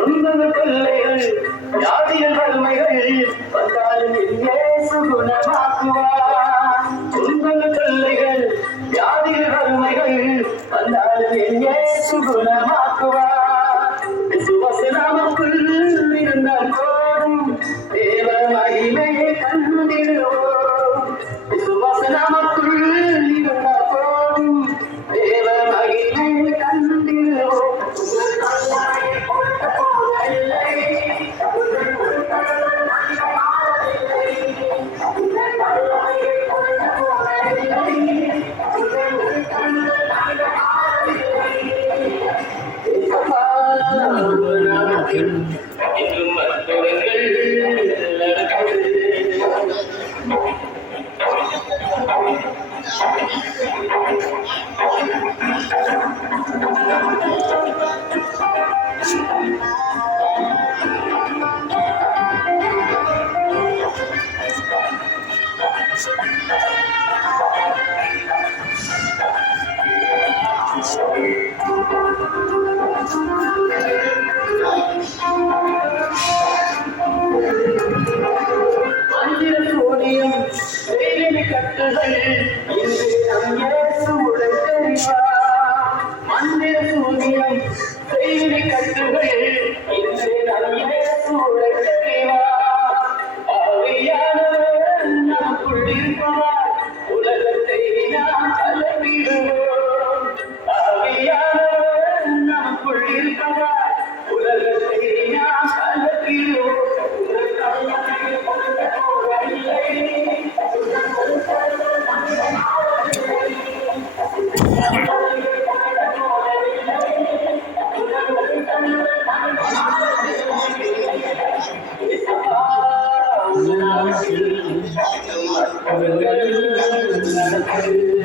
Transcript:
ஒன்பது கொள்ளைகள் வியாதிகள் வறுமைகள் வந்தாலும் இயேசு குணமாக்குவார். ஒன்பது கொள்ளைகள் வியாதிகள் வறுமைகள் வந்தாலும் இயேசு குணமாக்குவார். விசுவாச நாமக்குள் இருந்தால் போதும் தேவ மகிமையை கண்டிடுவோம். விசுவாச நாமக்குள் இருந்தால் போதும் தேவ மகிமையை கண்டிடுவோம். கட்டுகள் இன்று நம் இயேசு உடைத்தெறிவார். மந்திர சூனியம் செய்தி கட்டுகள் இன்று நம் இயேசு உடைத்தெறிவார். ஆவியானவர் நமக்குள் இருப்பதால் உலகத்தை நாம் கலப்பிடுவோம். ஆவியானவர் நமக்குள் இருப்பதால் உலகத்தை நாம் கலப்பிடுவோம். Thank you.